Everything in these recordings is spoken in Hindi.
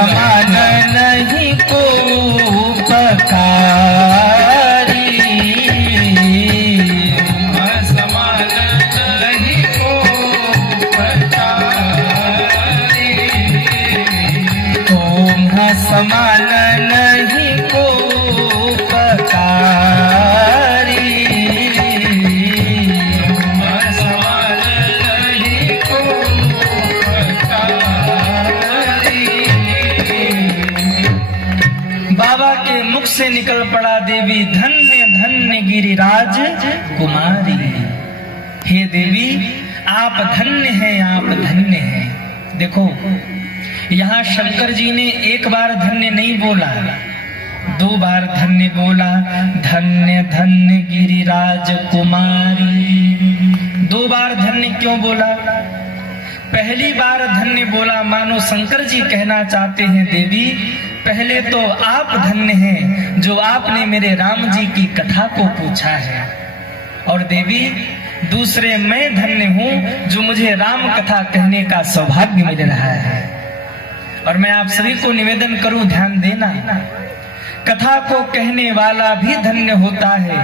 समान नहीं को उपकारी, समान नहीं को उपकारी, तुम समान नहीं को उपकारी, समान नहीं को उपकारी। बाबा के मुख से निकल पड़ा देवी धन्य धन्य गिरिराज कुमारी। हे देवी आप धन्य हैं, आप धन्य हैं। देखो यहाँ शंकर जी ने एक बार धन्य नहीं बोला, 2 बार धन्य बोला। धन्य धन्य गिरिराज कुमारी, 2 बार धन्य क्यों बोला? पहली बार धन्य बोला मानो शंकर जी कहना चाहते हैं देवी पहले तो आप धन्य हैं जो आपने मेरे राम जी की कथा को पूछा है, और देवी दूसरे मैं धन्य हूँ जो मुझे राम कथा कहने का सौभाग्य मिल रहा है। और मैं आप सभी को निवेदन करूं, ध्यान देना, कथा को कहने वाला भी धन्य होता है,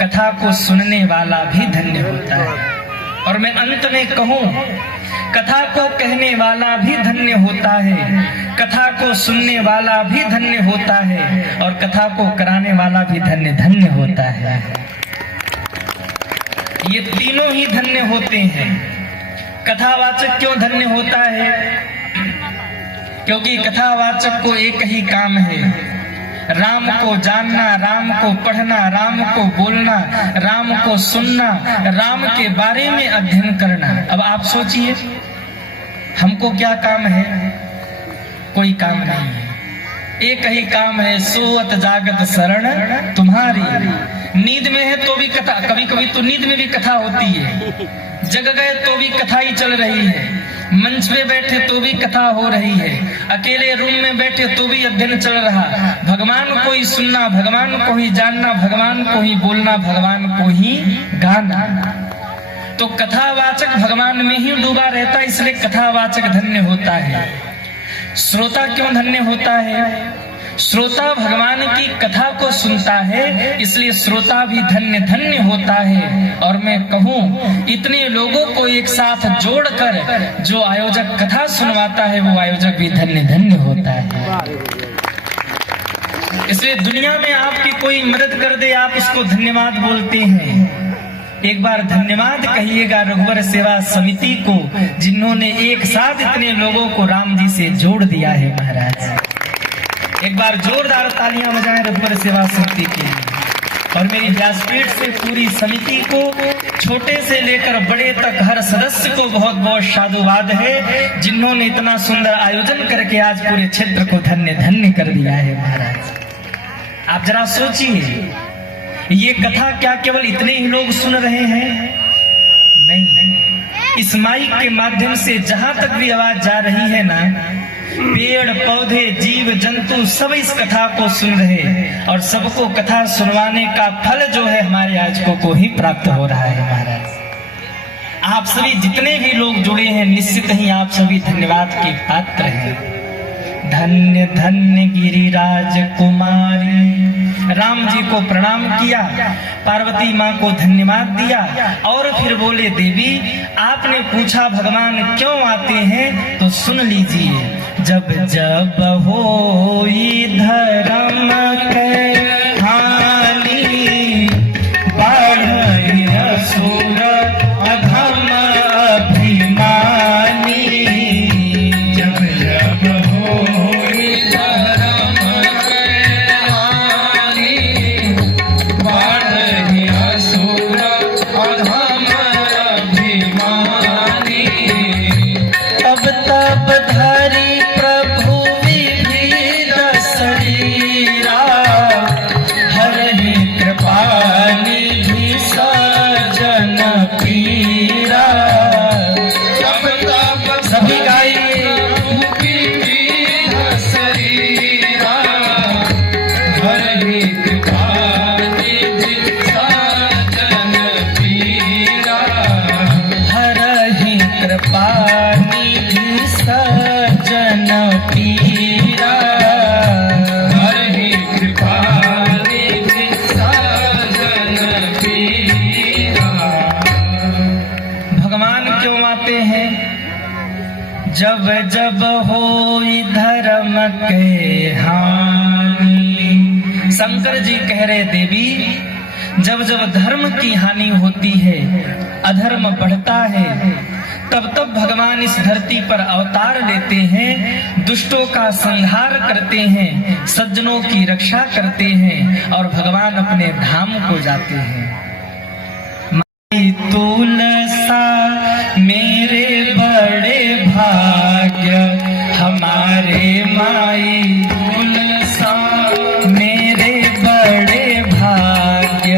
कथा को सुनने वाला भी धन्य होता है। और मैं अंत में कहूं, कथा को कहने वाला भी धन्य होता है, कथा को सुनने वाला भी धन्य होता है, और कथा को कराने वाला भी धन्य धन्य होता है। ये तीनों ही धन्य होते हैं। कथावाचक क्यों धन्य होता है? क्योंकि कथावाचक को एक ही काम है, राम को जानना, राम को पढ़ना, राम को बोलना, राम को सुनना, राम के बारे में अध्ययन करना। अब आप सोचिए हमको क्या काम है? कोई काम नहीं है, एक ही काम है, सोवत जागत शरण तुम्हारी। नींद में है तो भी कथा, कभी कभी तो नींद में भी कथा होती है, जग गए तो भी कथा ही चल रही है, मंच पे बैठे तो भी कथा हो रही है, अकेले रूम में बैठे तो भी अध्ययन चल रहा। भगवान को ही सुनना, भगवान को ही जानना, भगवान को ही बोलना, भगवान को ही गाना। तो कथावाचक भगवान में ही डूबा रहता है, इसलिए कथावाचक धन्य होता है। श्रोता क्यों धन्य होता है? श्रोता भगवान की कथा को सुनता है, इसलिए श्रोता भी धन्य धन्य होता है। और मैं कहूँ इतने लोगों को एक साथ जोड़कर जो आयोजक कथा सुनवाता है वो आयोजक भी धन्य धन्य होता है। इसलिए दुनिया में आपकी कोई मदद कर दे आप उसको धन्यवाद बोलते हैं। एक बार धन्यवाद कहिएगा रघुवर सेवा समिति को जिन्होंने एक साथ इतने लोगों को राम जी से जोड़ दिया है। महाराज एक बार जोरदार तालियां बजाएं रघुवर सेवा समिति के लिए। और मेरी व्यासपीठ से पूरी समिति को, छोटे से लेकर बड़े तक हर सदस्य को बहुत बहुत साधुवाद है जिन्होंने इतना सुंदर आयोजन करके आज पूरे क्षेत्र को धन्य धन्य कर दिया है। महाराज आप जरा सोचिए, ये कथा क्या केवल इतने ही लोग सुन रहे हैं? नहीं, इस माइक के माध्यम से जहां तक भी आवाज जा रही है ना, पेड़ पौधे जीव जंतु सब इस कथा को सुन रहे, और सबको कथा सुनवाने का फल जो है हमारे आयोजकों को ही प्राप्त हो रहा है। महाराज आप सभी जितने भी लोग जुड़े हैं निश्चित ही आप सभी धन्यवाद के पात्र हैं। धन्य धन्य गिरिराज कुमारी। राम जी को प्रणाम किया, पार्वती माँ को धन्यवाद दिया, और फिर बोले देवी आपने पूछा भगवान क्यों आते हैं, तो सुन लीजिए। जब जब होई धर्म के हानि, बढ़ई असुर अधम अभिमानी। जब जब होई धर्म के हानि, बढ़ई असुर अधम अभिमानी। तब तब धरी प्रभु विविध शरीरा, हरहि कृपा निधि सजन पीरा। तब तब सभी गाइए। विविध शरीरा, हरहि कृपा निधि सजन पीरा। हरहि कृपा निधि सजन पीरा। के हानि। शंकर जी कह रहे देवी, जब जब धर्म की हानि होती है, अधर्म बढ़ता है, तब तब भगवान इस धरती पर अवतार लेते हैं, दुष्टों का संहार करते हैं, सज्जनों की रक्षा करते हैं और भगवान अपने धाम को जाते हैं। माई तुलसा मेरे बड़े भाग्य, हमारे माई तुलसा मेरे बड़े भाग्य,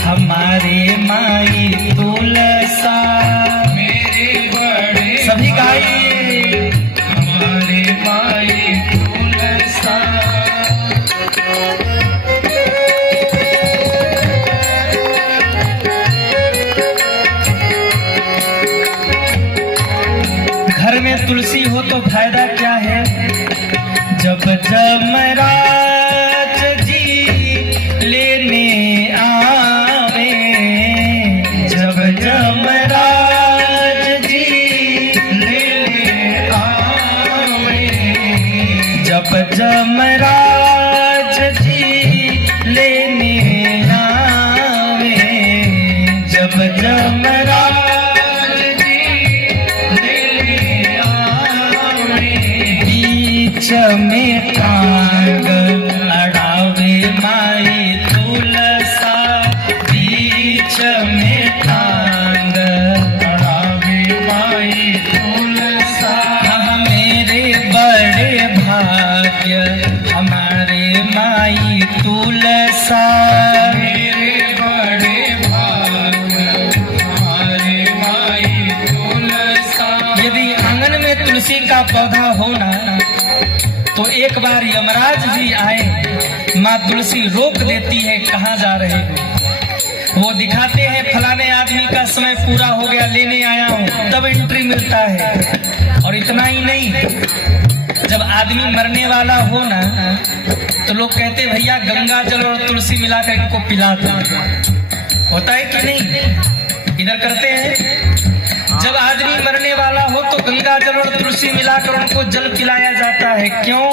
हमारे माई तुलसा मेरे बड़े, सभी गाइए, हमारे माई तुलसा। घर में तुलसी हो तो फायदा क्या है? जब जमराज जी लेने आवे, जब जमराज जी लेने आवे, जब जमराज जी लेने आवे, जब जमराज बीच में टांग अड़ावे माई तुलसा, बीच में टांग अड़ावे माई तुलसा। मेरे बड़े भाग्य, हमारे माई तुलसा मेरे बड़े भाग्य, हमारे माई तुलसा। यदि आंगन में तुलसी का पौधा होना तो एक बार यमराज जी आए, माँ तुलसी रोक देती है, कहाँ जा रहे हो? वो दिखाते हैं फलाने आदमी का समय पूरा हो गया, लेने आया हूँ, तब एंट्री मिलता है। और इतना ही नहीं, जब आदमी मरने वाला हो ना तो लोग कहते भैया गंगा जल और तुलसी मिलाकर इनको पिला दो। होता है कि नहीं? इधर करते हैं। जब आदमी मरने वाला हो तो गंगा जल और तुलसी मिलाकर उनको जल पिलाया जाता है। क्यों?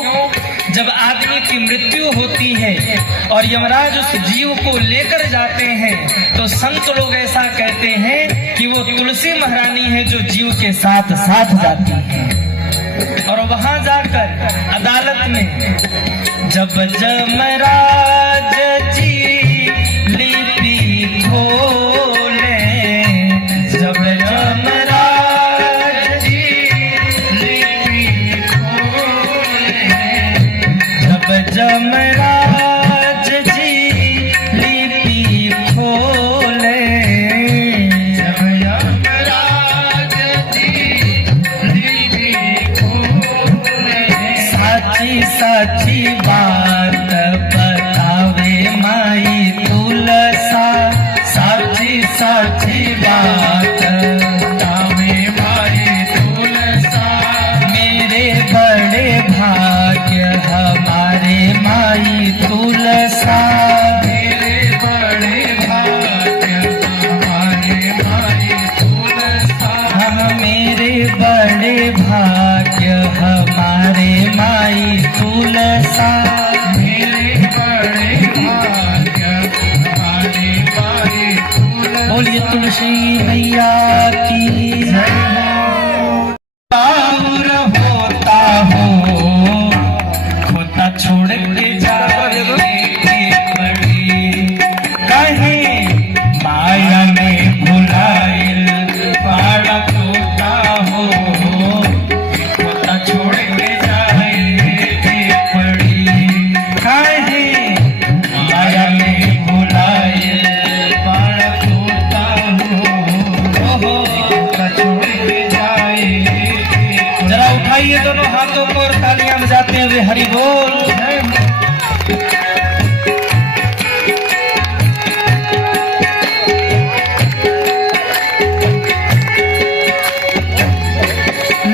जब आदमी की मृत्यु होती है और यमराज उस जीव को लेकर जाते हैं तो संत लोग ऐसा कहते हैं कि वो तुलसी महारानी है जो जीव के साथ साथ जाती है। और वहां जाकर अदालत में जब जमराज जी लिपि खोले, जब जमराज जी लिपि खोले, जब जमराज जी लिपि खोले, जब यमराज जी लिपि खोले, साची साची बात बतावे माई तुलसा, साची साची बात बतावे माई तुलसा। मेरे बड़े भाग्य, हमारे माई तुलसा मेरे बड़े भाग्य, हमारे माई तुलसा। मेरे बड़े भाग्य, हमारे माई तुलसा मेरे बड़े भाग्य, हमारे माई तुलसा। बोलिए तुलसी मैया की जय हो। पार होता हो खोता छोड़ के जाए बड़ी, कहे माया में भुलाइल पार होता हो खोता छोड़ के जाए बड़ी, कहे माया में भुलाइल पार होता हो खोता छोड़ के जाए। जरा उठाइए दोनों हाथों को और तालियां बजाते हुए हरि बोल।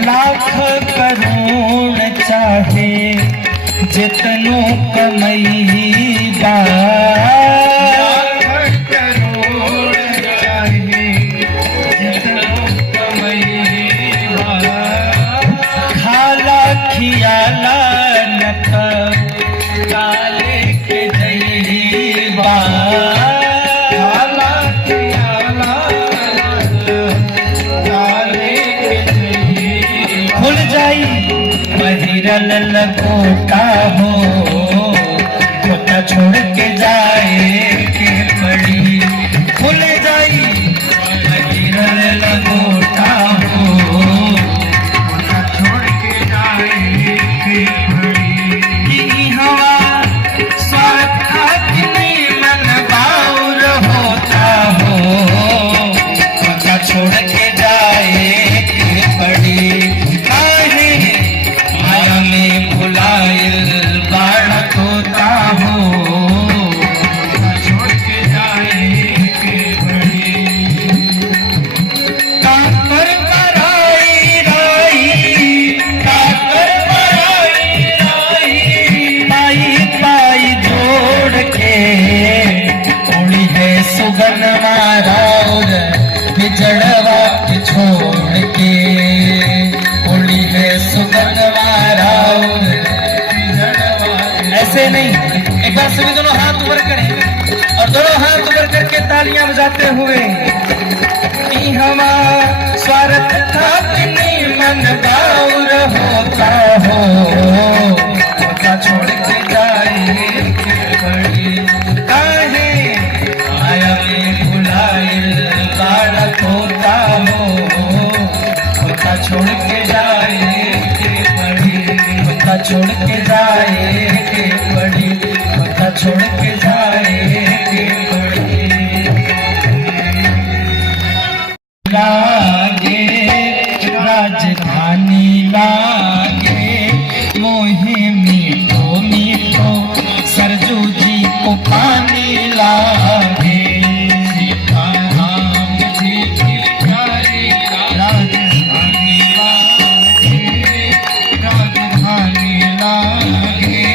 लाख करोड़ चाहे जितनो कमैबा, लाख करोड़ चाहे जितनो कमैबा, खाला खियाला काले के जईबा आला के आला काले के जईबा खुल जाई महिरल लकोटा हो कोटा छोड़ के जाए के पड़ी खुल जाई महिरल लकोटा हो कोटा छोड़ के जाए के पड़ी ई हवा स्वार्थ खातिर मन बाउर होता हो कोटा छोड़ के जाए के पड़ी काहे माया में भुलाइल बाण होता हो छोड़ के जाए के पड़ी काकर पराई राई काकर पराई राई पाई पाई जोड़ के उड़ी है सुगन माराउर बिजड़वा के छोड़ के उड़ी है सुगन माराउर ऐसे नहीं, एक बार सभी दोनों हाथ ऊपर करें और दोनों हाथ ऊपर करके तालियां बजाते हुए ई हवा स्वार्थ खातिर मन बाउर होता हो होता छोड़ के जाए के पड़ी काहे माया में भुलाइल बाड़क होता हो होता छोड़ के जाए के पड़ी होता छोड़ के जाए के पड़ी होता छोड़ के जाए के पड़ी लागे राजधानी लागे मोहे मीठो मीठो सरजू जी को पानी लागे सीताराम जी की प्यारी राजधानी लागे राजधानी लागे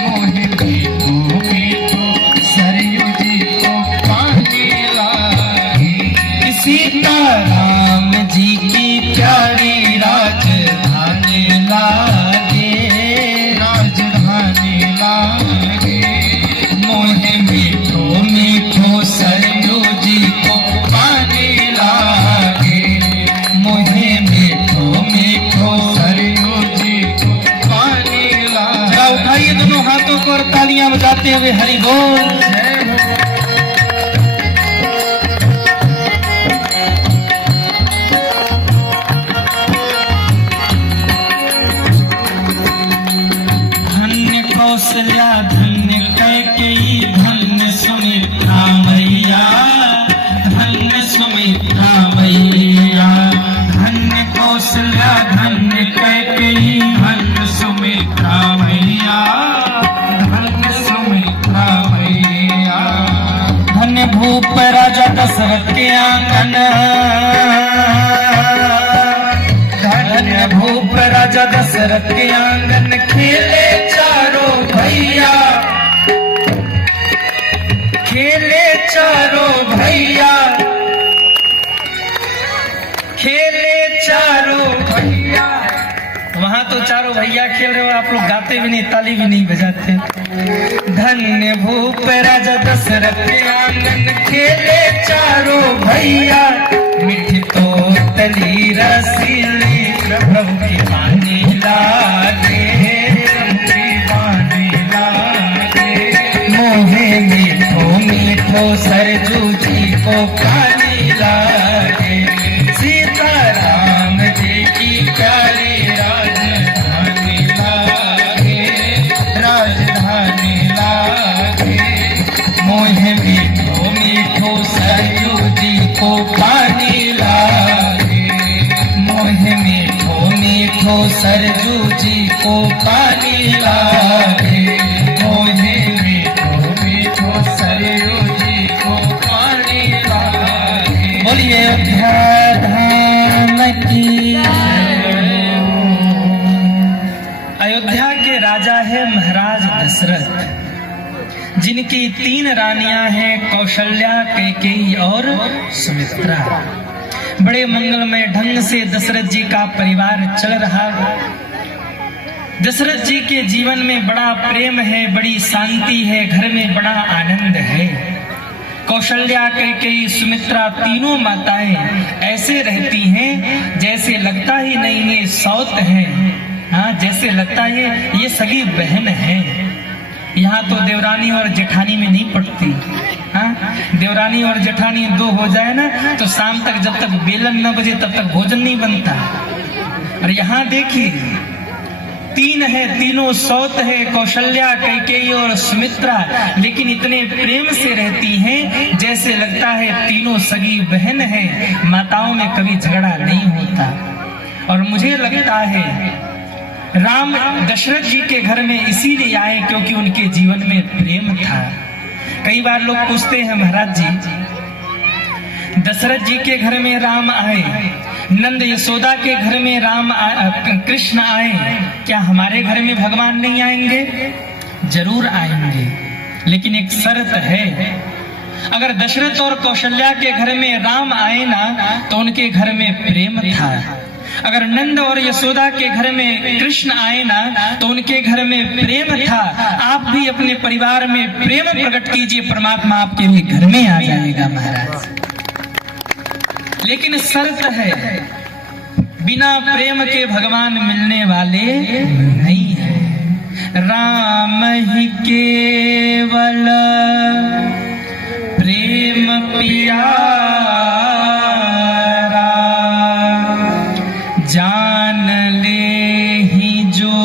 मोहे मीठो मीठो सरयू जी को पानी लागे सीताराम जी की प्यारी राजधानी लागे राजधानी लागे मोहे मीठो मीठो सरयू जी को पानी लागे मोहे मीठो मीठो सरयू जी को पानी जरा उठाइए दोनों हाथों को और तालियां बजाते हुए हरि बोल धन्य कौशल्या धन्य कैकेयी धन्य सुमित्रा मैया धन्य सुमित्रा मैया धन्य कौशल्या धन्य कैकेयी धन्य सुमित्रा मैया धन्य सुमित्रा मैया धन्य भूप राजा दशरथ के आंगन धन्य भूप राजा दशरथ के आंगन खेले चारों भैया खेले चारों भैया खेले चारों भैया वहां तो चारों भैया खेल रहे हो आप लोग गाते भी नहीं ताली भी नहीं बजाते धन्य भूप राजा दशरथ के आंगन खेले चारों भैया मिठी तो तली रसीली प्रभु की वाणी लागे प्रभु की वाणी लागे मोहे मीठो मीठो सरजू जी को पानी लागे सीताराम जी की प्यारी राजधानी लागे राजधानी लागे मोहे मीठो मीठो सरजू जी को पानी लागे मोहे मीठो मीठो सरजू जी को पानी लागे मोहे मीठो मीठो सरजू जी को पानी लागे बोलिए अयोध्या धाम की अयोध्या के राजा है महाराज दशरथ जिनकी 3 रानियां हैं कौशल्या कैकेयी और सुमित्रा बड़े मंगलमय ढंग से दशरथ जी का परिवार चल रहा है दशरथ जी के जीवन में बड़ा प्रेम है, बड़ी शांति है, घर में बड़ा आनंद है। कौशल्या, कैकेयी, सुमित्रा तीनों माताएं ऐसे रहती हैं जैसे लगता ही नहीं ये सौत है, हाँ, जैसे लगता है ये सगी बहन है। यहाँ तो देवरानी और जेठानी में नहीं पड़ती, हाँ, देवरानी और जेठानी दो हो जाए ना तो शाम तक जब तक बेलन न बजे तब तक भोजन नहीं बनता। और यहाँ देखिए तीन है, तीनों सौत है, कौशल्या, कैकेयी और सुमित्रा, लेकिन इतने प्रेम से रहती हैं जैसे लगता है तीनों सगी बहन हैं। माताओं में कभी झगड़ा नहीं होता। और मुझे लगता है राम दशरथ जी के घर में इसीलिए आए क्योंकि उनके जीवन में प्रेम था। कई बार लोग पूछते हैं महाराज जी, दशरथ जी के घर में राम आए, नंद यशोदा के घर में कृष्ण आए, क्या हमारे घर में भगवान नहीं आएंगे? जरूर आएंगे, लेकिन एक शर्त है। अगर दशरथ और कौशल्या के घर में राम आए ना तो उनके घर में प्रेम था। अगर नंद और यशोदा के घर में कृष्ण आए ना तो उनके घर में प्रेम था। आप भी अपने परिवार में प्रेम प्रकट कीजिए, परमात्मा आपके भी घर में आ जाएगा महाराज। लेकिन शर्त है, बिना प्रेम के भगवान मिलने वाले नहीं है। राम ही केवल प्रेम प्यारा, जान ले ही जो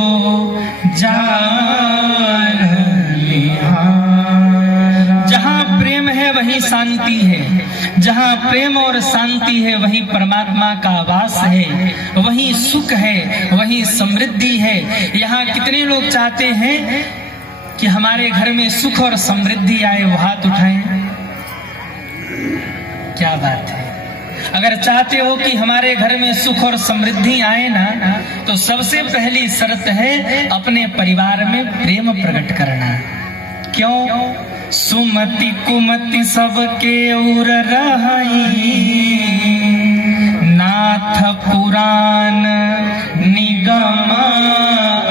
जान लिहारा। जहाँ प्रेम है वहीं शांति है, जहाँ प्रेम और शांति है वहीं परमात्मा का वास है, वहीं सुख है, वहीं समृद्धि है। यहाँ कितने लोग चाहते हैं कि हमारे घर में सुख और समृद्धि आए? वो हाथ उठाएं। क्या बात है। अगर चाहते हो कि हमारे घर में सुख और समृद्धि आए ना तो सबसे पहली शर्त है अपने परिवार में प्रेम प्रकट करना। क्यों? सुमति कुमति सबके उर रही, नाथ पुराण निगम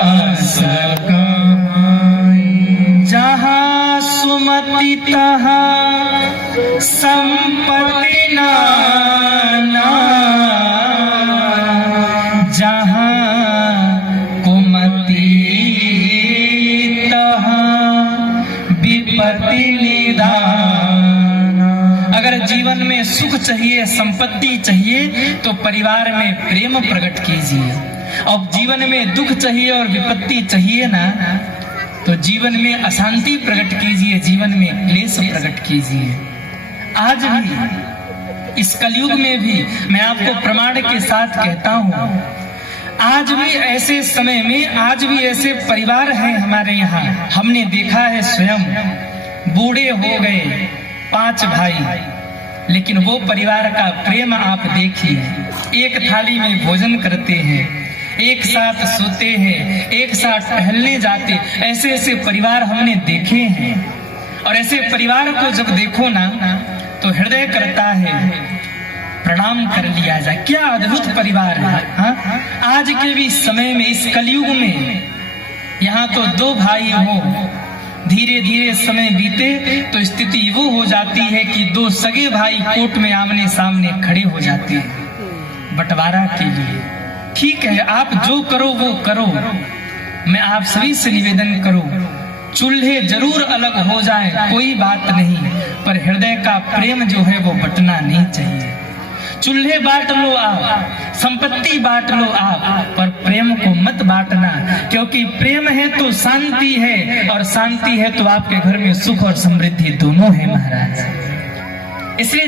अस कहाई। जहाँ सुमति तहाँ संपत्ति नाना, जहाँ कुमति तहाँ विपत्ति निदाना। अगर जीवन में सुख चाहिए, संपत्ति चाहिए तो परिवार में प्रेम प्रकट कीजिए। और जीवन में दुख चाहिए और विपत्ति चाहिए ना तो जीवन में अशांति प्रकट कीजिए, जीवन में क्लेश प्रकट कीजिए। आज भी इस कलयुग में भी मैं आपको प्रमाण के साथ कहता हूँ, आज भी ऐसे समय में आज भी ऐसे परिवार हैं हमारे यहाँ। हमने देखा है स्वयं, बूढ़े हो गए 5 भाई, लेकिन वो परिवार का प्रेम आप देखिए। एक थाली में भोजन करते हैं, एक साथ सोते हैं, एक साथ टहलने जाते। ऐसे ऐसे परिवार हमने देखे हैं। और ऐसे परिवार को जब देखो ना तो हृदय करता है प्रणाम कर लिया जाए। क्या अद्भुत परिवार है, हाँ? आज के भी समय में, इस कलयुग में, यहाँ तो 2 भाई हो, धीरे धीरे समय बीते तो स्थिति वो हो जाती है कि 2 सगे भाई कोर्ट में आमने सामने खड़े हो जाते हैं बंटवारा के लिए। ठीक है, आप जो करो वो करो, मैं आप सभी से निवेदन करूं, चूल्हे जरूर अलग हो जाए, कोई बात नहीं, पर हृदय का प्रेम जो है वो बटना नहीं चाहिए। चूल्हे बांट लो आप, संपत्ति बांट लो आप, पर प्रेम को मत बांटना, क्योंकि प्रेम है तो शांति है, और शांति है तो आपके घर में सुख और समृद्धि दोनों है महाराज। इसलिए